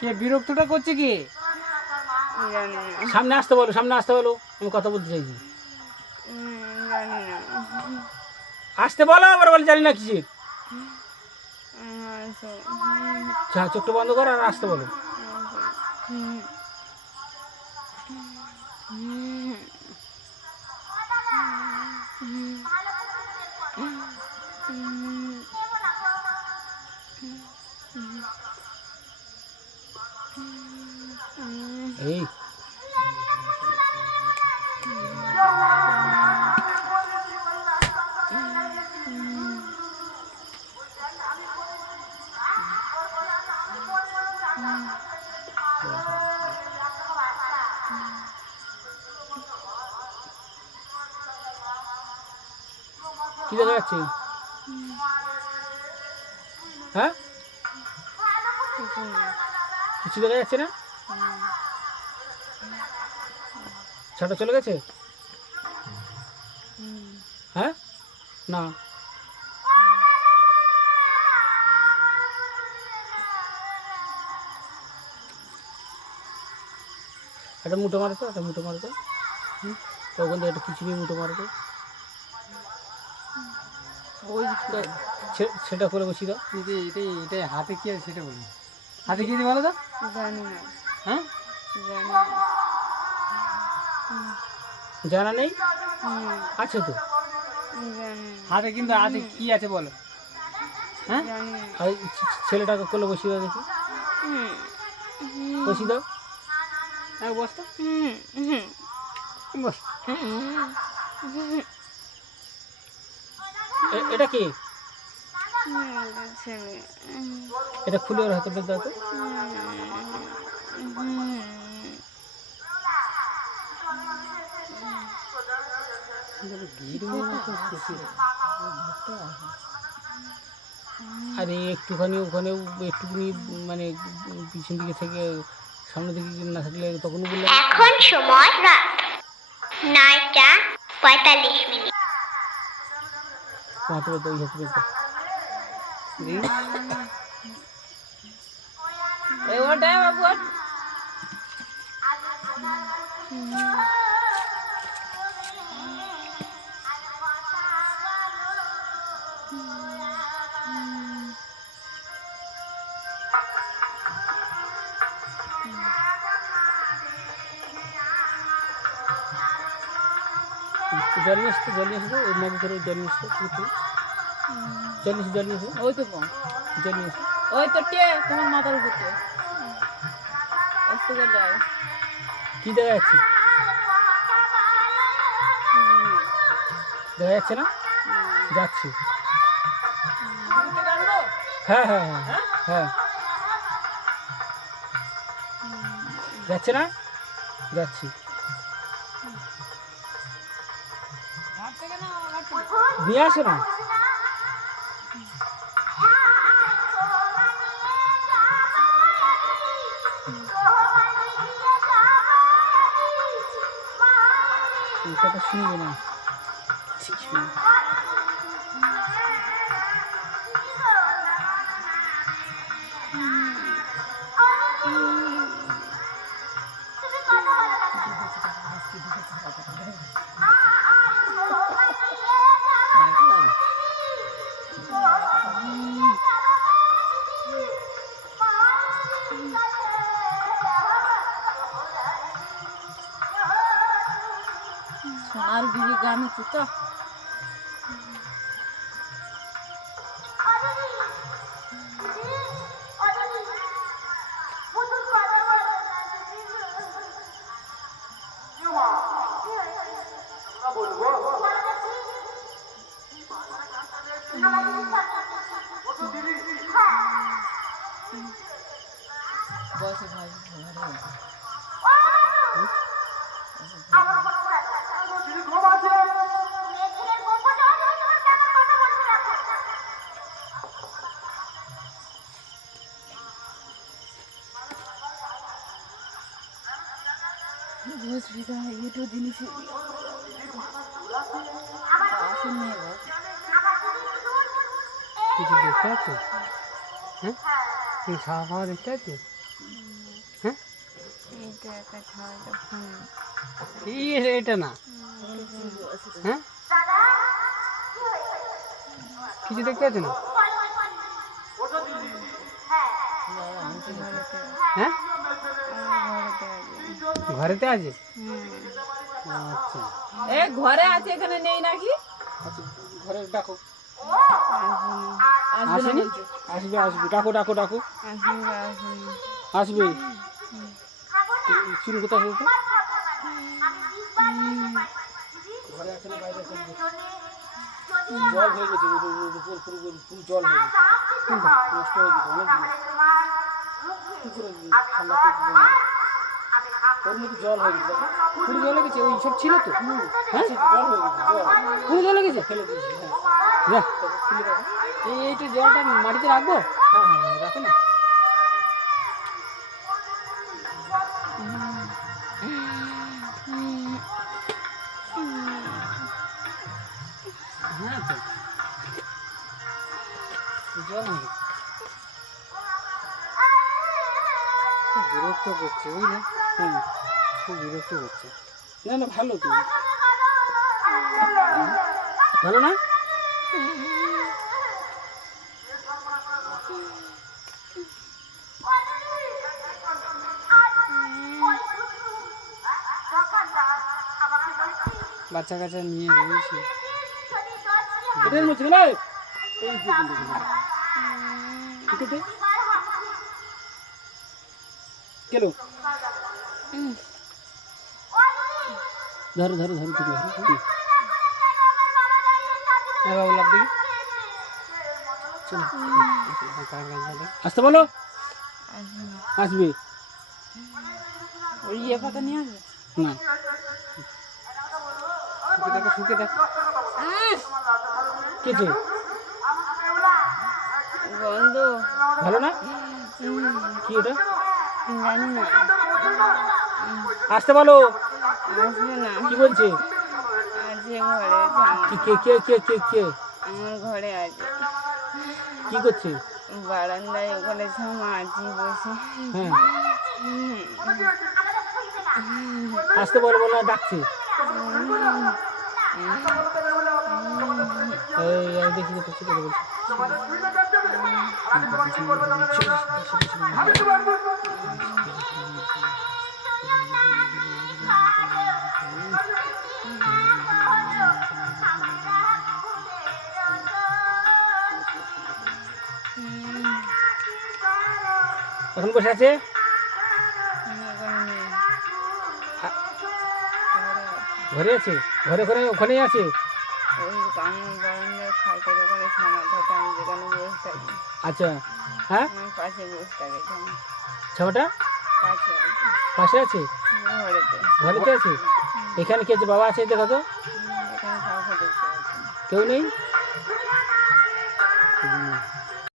কে বিরক্তটা করছে কি? সামনে আসতে বলো সামনে আসতে বলো। আমি কথা বলতে চাইছি। আসতে বলো আবার বলে জানি না কিছু। হ্যাঁ চোখটা বন্ধ করো আর আসতে বলো। এই। কি দেখা যাচ্ছে হ্যাঁ? কিছু দেখা যাচ্ছে না? ছাটা চলে গেছে? হ্যাঁ? না। একটা মুঠো মারো তো একটা মুঠো মারো তো। ওখান থেকে একটা কিছু নিয়ে মুঠো মারো তো। ওই সেটা করে বসিয়ে দাও। এটাই এটাই হাতে কি আছে সেটা বলুন হাতে কি বলো তো? জানি না। হ্যাঁ? জানি না। জানা নেই? আছে তো। হাতে কিন্তু আছে কি আছে বলো? হ্যাঁ? ছেলেটাকে কোলে বসিয়ে দাও দেখি। বসিয়ে দাও। হ্যাঁ হুম, বস। এটা কি? এটা খুলে ওর হাতে দাও তো। আর একটুখানি ওখানে একটুখানি মানে পিছন দিকে থেকে সামনে দিকে না থাকলে তখন বললাম। এখন সময় রাত। নয়টা পঁয়তাল্লিশ মিনিট। হাতে তো ওই হাতে তো ওটা বাবু জল নিয়ে আসতো জল নিয়ে আসতো ওই মগ করে জল নিয়ে আসতো তুমি তুমি। জল নিয়ে জল নিয়ে এসো, ওই তো। জল নিয়ে। ওই তো টে তোমার মাথার উপর টে আস্তে কি দেখা যাচ্ছে? দেখা যাচ্ছে না? যাচ্ছি। হ্যাঁ হ্যাঁ হ্যাঁ হ্যাঁ। যাচ্ছে না? যাচ্ছি। নিয়ে আসে না? এই কথা শুনবে না। ঠিক শুনবে। হচ্ছে তো। বসে ভাই এটো জিনিস আসেনি এবার কিছু দেখতে আছে হ্যাঁ কি খাওয়া খাওয়া দেখতে আছে হ্যাঁ এটা না হ্যাঁ কিছু দেখতে পাচ্ছ না হ্যাঁ? ঘরেতে আছে? আচ্ছা এ ঘরে আছে এখানে নেই নাকি? আচ্ছা ঘরে ডাকো। আসবে আসবে আসবে। ডাকো ডাকো ডাকো। আসবে চুল কোথায় হয়েছে? ঘরে আছে না বাইরে আছে? জল হয়ে গেছে পুরো জল হয়ে গেছে। নষ্ট হয়ে গেছে অনেক ঠান্ডা ওর মধ্যে জল হয়ে গেছে। পুরো জল হয়ে ওই সব ছিল তো? হ্যাঁ? জল হয়ে গেছে জল। পুরো জলে গেছে? ফেলে দিয়েছি হ্যাঁ। এই এইটা জলটা মাটিতে রাখব? হ্যাঁ হ্যাঁ হ্যাঁ রাখো না। হ্যাঁ তো। জল হবে খুব বিরক্ত করছে বুঝলে? হ্যাঁ খুব বিরক্ত করছে না না, ভালো তো। ভালো না? বাচ্চা কাচ্চা নিয়ে রয়েছে। এটার মধ্যে না, এই ঠিক আছে কেলো? ধরো ধরো ধরো তুমি ধরো বাবু লাভ দেখি? আসতে বলো। আসবে। ওই ইয়ে পাতা নিয়ে আসবে? না। দেখো শুকে দেখো কেছে গন্ধ ভালো না? কি ওটা জানি না। আসতে বলো। না। কি বলছে? কি কে কে কে কে কে? আমার ঘরে আছে। কি করছে? বারান্দায় ওখানে জামা আছে বসে। হ্যাঁ। আসতে বলো বলো ডাকছে। এই দেখি বলছে এখন বসে আছে? ঘরে আছে? ঘরে ঘরে ওখানেই আছে? আচ্ছা। হ্যাঁ? পাশে বসে থাকে। আছে পাশে আছে ঘরেতে আছে এখানে কে আছে? বাবা আছে দেখো তো। কেউ নেই?